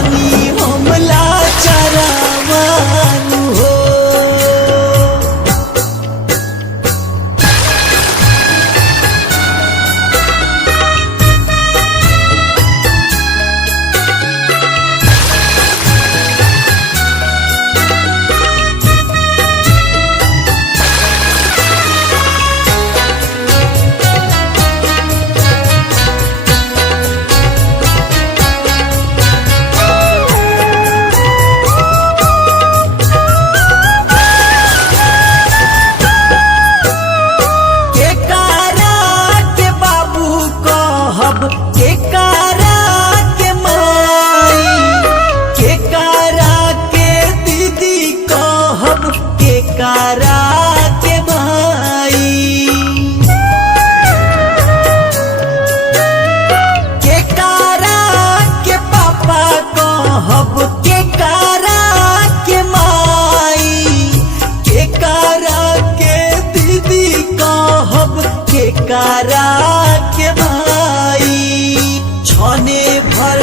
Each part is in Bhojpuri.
बानी हमला चरावानु हो। केकारा के माई केकारा के दीदी कहब केकारा के भाई केकारा के पापा कहब केकारा के माई केकारा के दीदी कहब केकारा के भाई। छने भर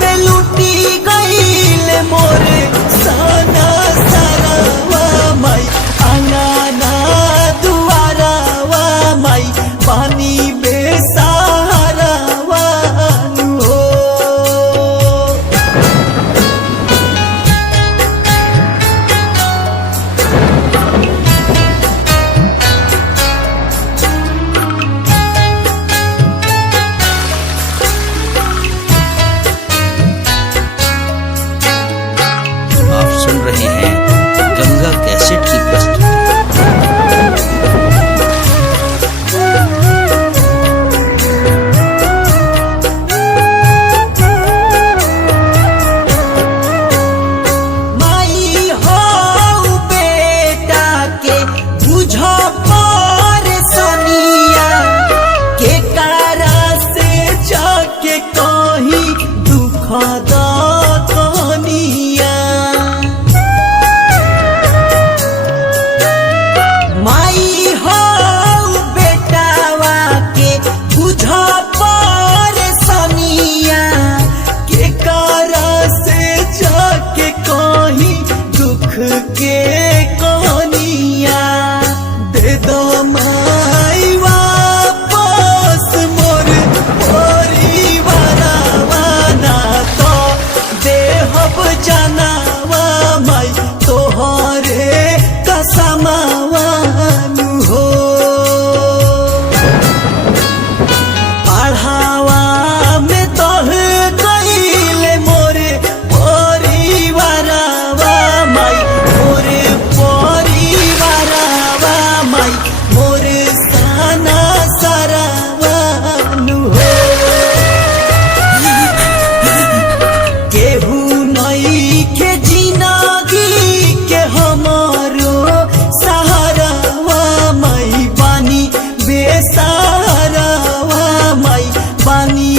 में लूटी गईल मोरे साना सारावा माई अंगना दुआरावा माई पानी बेसहारावा हो। सुन रहे हैं गंगा कैसेट की प्रस्तुति। माई हो बेटा के बुझो परेशानिया केकारा से जाके कहीं दुख द कहानिया। माई हो बेटावा के बुझो परेशानिया केकारा से जाके कहीं दुख के कहानिया। दे दो माई वापस मोर परिवारवा ना तो देहब जनावा माई तोहरे कसमावानु हो। पढ़ावा में तोह गईल मोरे परिवारवा माई मोरे परिवारवा माई मोरे साना सारावानु हो। केहू नई के जिंदगी के हमारो सहारावा माई बानी बेसहारावा माई बानी